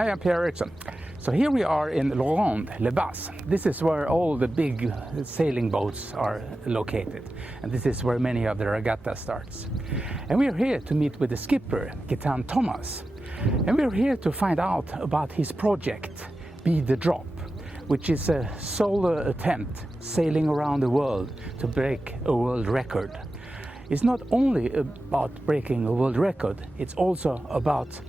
I am Eriksson. So here we are in Lorient, Le Bas. This is where all the big sailing boats are located. And this is where many of the regatta starts. And we're here to meet with the skipper, Gaetan Thomas. And we're here to find out about his project, Be the Drop, which is a solo attempt sailing around the world to break a world record. It's not only about breaking a world record, it's also about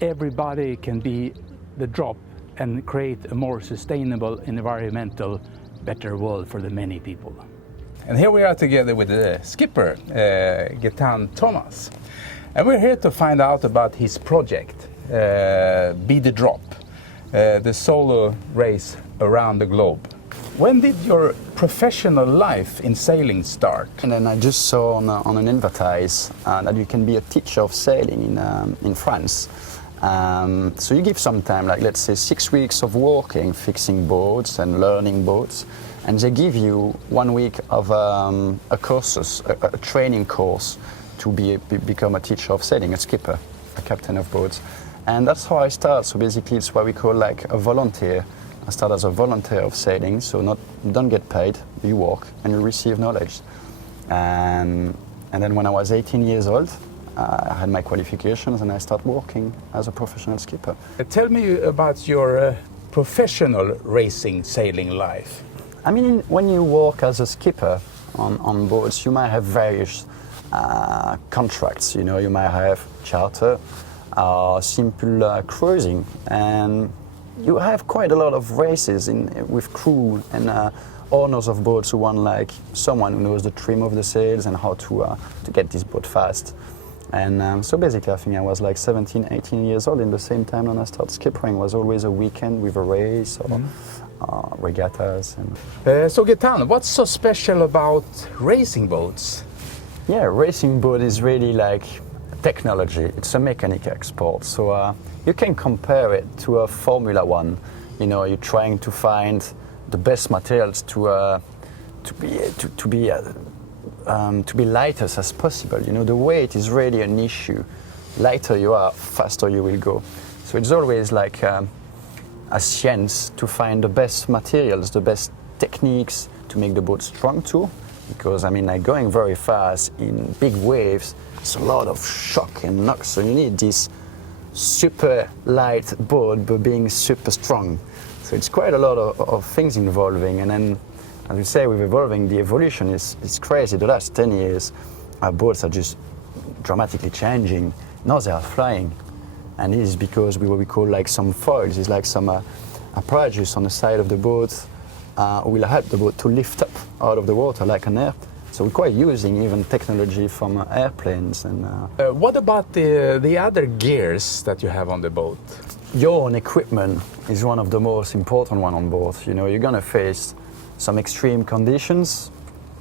everybody can be the drop and create a more sustainable, environmental, better world for the many people. And here we are together with the skipper, Gaetan Thomas. And we're here to find out about his project, Be the Drop, the solo race around the globe. When did your professional life in sailing start? And then I just saw on an advertise that you can be a teacher of sailing in France. So you give some time, like let's say 6 weeks of working, fixing boats and learning boats, and they give you 1 week of a training course to become a teacher of sailing, a skipper, a captain of boats. And that's how I start. So basically it's what we call like a volunteer. I start as a volunteer of sailing, so you don't get paid, you work and you receive knowledge. And then when I was 18 years old, I had my qualifications and I started working as a professional skipper. Tell me about your professional racing sailing life. I mean, when you work as a skipper on boats, you might have various contracts. You know, you might have charter, simple cruising, and you have quite a lot of races with crew and owners of boats who want like someone who knows the trim of the sails and how to get this boat fast. And so basically I think I was like 17, 18 years old in the same time when I started skippering. It was always a weekend with a race or regattas. So Gaetan, what's so special about racing boats? Yeah, racing boat is really like technology. It's a mechanical sport. So you can compare it to a Formula One. You know, you're trying to find the best materials to be lighter as possible. You know, the weight is really an issue. Lighter you are, faster you will go. So it's always like a science to find the best materials, the best techniques to make the boat strong too. Because I mean, like going very fast in big waves, it's a lot of shock and knock. So you need this super light boat but being super strong. So it's quite a lot of things involving. And then, as we say, with evolving, the evolution is crazy. The last 10 years, our boats are just dramatically changing. Now they are flying. And this is because what we call like some foils. It's like some apparatus on the side of the boat will help the boat to lift up out of the water like an air. So we're quite using even technology from airplanes. And what about the other gears that you have on the boat? Your own equipment is one of the most important one on board. You know, you're gonna face some extreme conditions,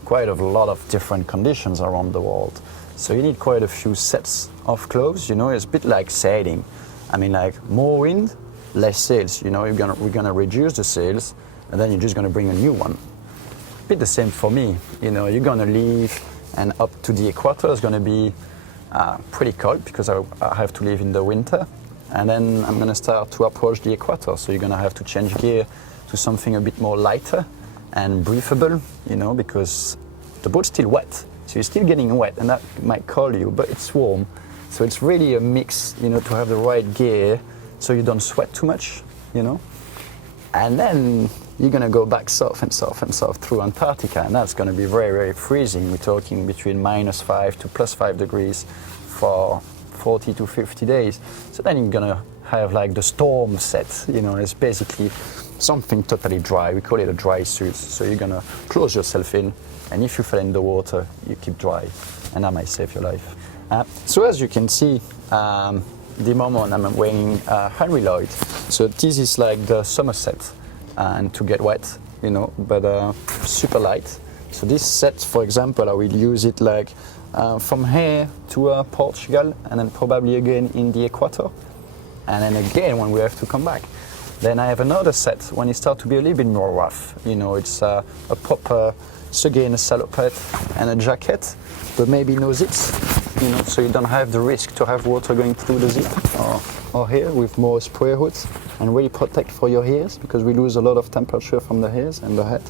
quite a lot of different conditions around the world. So you need quite a few sets of clothes. You know, it's a bit like sailing. I mean, like more wind, less sails. You know, we're gonna reduce the sails, and then you're just gonna bring a new one. A bit the same for me. You know, you're gonna leave, and up to the equator is gonna be pretty cold because I have to leave in the winter, and then I'm gonna start to approach the equator. So you're gonna have to change gear to something a bit more lighter and breathable, you know, because the boat's still wet. So you're still getting wet and that might cool you, but it's warm. So it's really a mix, you know, to have the right gear so you don't sweat too much, you know. And then you're gonna go back south and south and south through Antarctica, and that's gonna be very, very freezing. We're talking between -5 to +5 degrees for 40 to 50 days. So then you're gonna have like the storm set, you know, it's basically something totally dry. We call it a dry suit. So you're gonna close yourself in, and if you fall in the water, you keep dry, and that might save your life. So as you can see, the moment I'm wearing Henry Lloyd. So this is like the summer set, and to get wet, you know, but super light. So this set, for example, I will use it like from here to Portugal, and then probably again in the equator, and then again when we have to come back. Then I have another set when it starts to be a little bit more rough. You know, it's a proper, it's again a salopette and a jacket, but maybe no zips. you know, so you don't have the risk to have water going through the zip. Or here with more spray hoods and really protect for your ears, because we lose a lot of temperature from the ears and the head.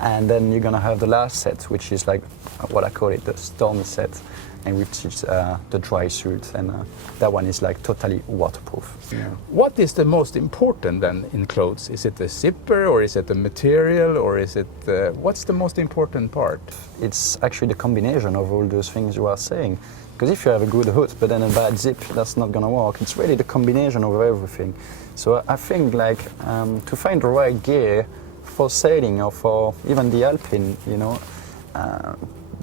And then you're gonna have the last set, which is like what I call it, the stormy set, and which is the dry suit, and that one is like totally waterproof. Yeah. What is the most important then in clothes? Is it the zipper, or is it the material, or is it what's the most important part? It's actually the combination of all those things you are saying. Because if you have a good hood but then a bad zip, that's not gonna work. It's really the combination of everything. So I think like to find the right gear for sailing or for even the alpine, you know,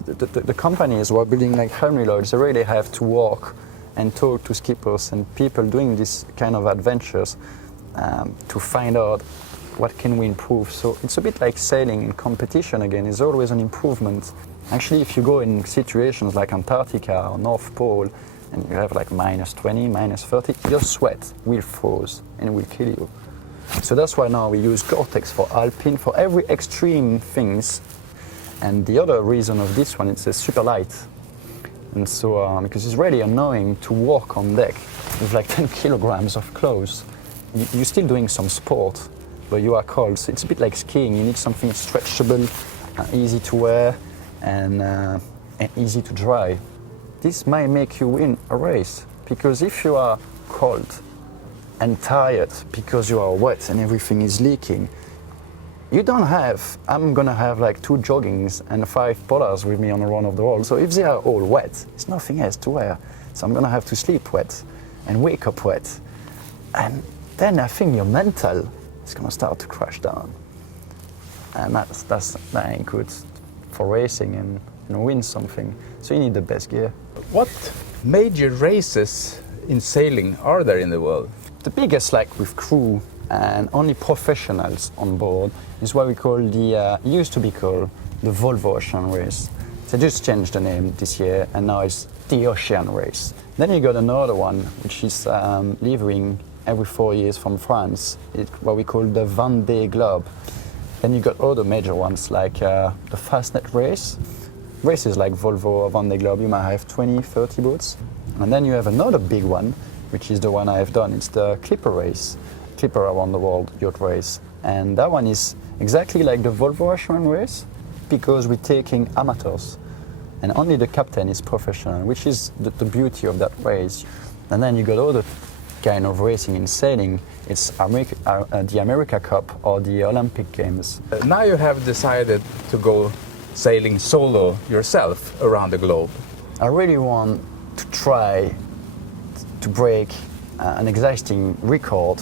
the companies who are building like Helmreloads, they really have to walk and talk to skippers and people doing this kind of adventures to find out what can we improve. So it's a bit like sailing in competition again. It's always an improvement. Actually, if you go in situations like Antarctica or North Pole and you have like -20, -30, your sweat will freeze and will kill you. So that's why now we use Gore-Tex for alpine, for every extreme things. And the other reason of this one, it's super light. And so, because it's really annoying to walk on deck with like 10 kilograms of clothes. You're still doing some sport, but you are cold. So it's a bit like skiing. You need something stretchable, easy to wear, and easy to dry. This might make you win a race, because if you are cold and tired because you are wet and everything is leaking, you don't have, I'm gonna have like 2 joggings and 5 polars with me on the run of the world. So if they are all wet, there's nothing else to wear. So I'm gonna have to sleep wet and wake up wet. And then I think your mental is gonna start to crash down. And that ain't good for racing and win something. So you need the best gear. What major races in sailing are there in the world? The biggest, like with crew and only professionals on board, is what we call used to be called the Volvo Ocean Race. They just changed the name this year, and now it's the Ocean Race. Then you got another one, which is leaving every 4 years from France. It's what we call the Vendée Globe. Then you got other major ones like the Fastnet Race. Races like Volvo or Vendée Globe, you might have 20, 30 boats. And then you have another big one, which is the one I have done. It's the Clipper Race, Clipper Around the World Yacht Race. And that one is exactly like the Volvo Ocean Race, because we're taking amateurs. And only the captain is professional, which is the beauty of that race. And then you got other kind of racing in sailing. It's the America Cup or the Olympic Games. Now you have decided to go sailing solo yourself around the globe. I really want to try to break an existing record,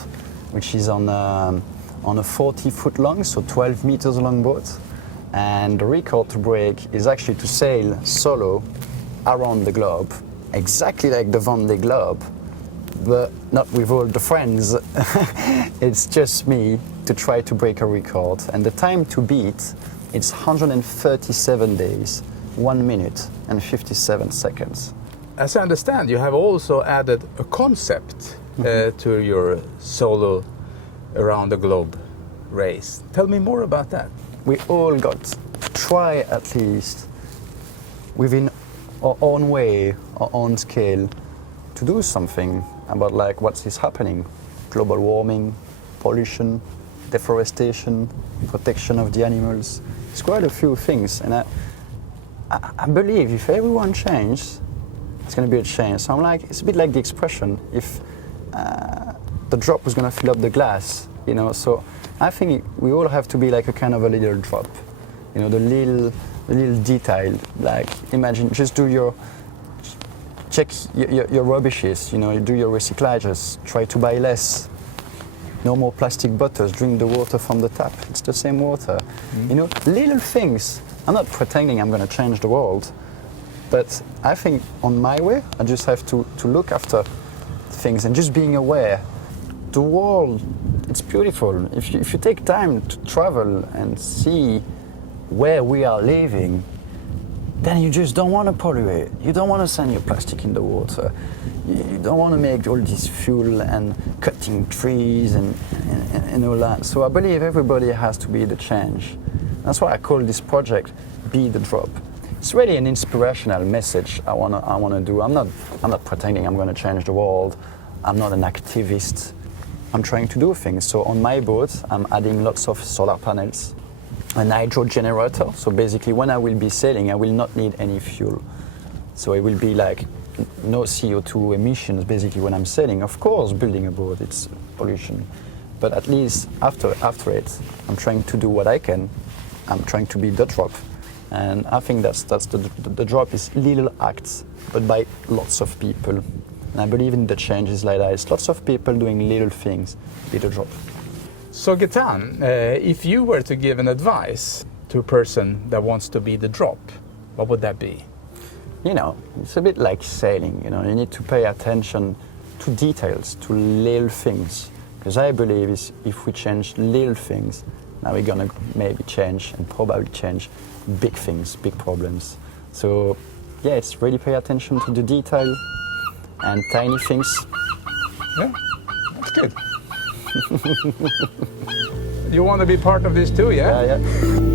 which is on a 40-foot long, so 12 meters long boat. And the record to break is actually to sail solo around the globe, exactly like the Vendée Globe, but not with all the friends. It's just me to try to break a record. And the time to beat, it's 137 days, 1 minute and 57 seconds. As I understand, you have also added a concept to your solo around the globe race. Tell me more about that. We all got to try at least within our own way, our own scale, to do something about like what is happening. Global warming, pollution, deforestation, protection of the animals. It's quite a few things, and I believe if everyone changes, it's going to be a change. So I'm like, it's a bit like the expression, if the drop was going to fill up the glass, you know. So I think we all have to be like a kind of a little drop, you know, the little detail. Like imagine, just do check your rubbishes, you know, you do your recyclages, try to buy less. No more plastic bottles, drink the water from the tap. It's the same water. You know, little things. I'm not pretending I'm going to change the world, but I think on my way, I just have to look after things and just being aware. The world, it's beautiful. If you take time to travel and see where we are living, then you just don't want to pollute. You don't want to send your plastic in the water. You don't want to make all this fuel and cutting trees and all that. So I believe everybody has to be the change. That's why I call this project Be the Drop. it's really an inspirational message I wanna do. I'm not pretending I'm gonna change the world. I'm not an activist. I'm trying to do things. So on my boat, I'm adding lots of solar panels, a hydro generator. So basically, when I will be sailing, I will not need any fuel. So it will be like no CO2 emissions basically when I'm sailing. Of course, building a boat, it's pollution. But at least after it, I'm trying to do what I can. I'm trying to be the drop. And I think that's the drop is little acts, but by lots of people. And I believe in the changes like that. It's lots of people doing little things, little drop. So Gaetan, if you were to give an advice to a person that wants to be the drop, what would that be? You know, it's a bit like sailing. You know, you need to pay attention to details, to little things. Because I believe if we change little things, now we're gonna maybe change and probably change big things, big problems. So yeah, it's really pay attention to the detail and tiny things. Yeah, that's good. You want to be part of this too, yeah? Yeah.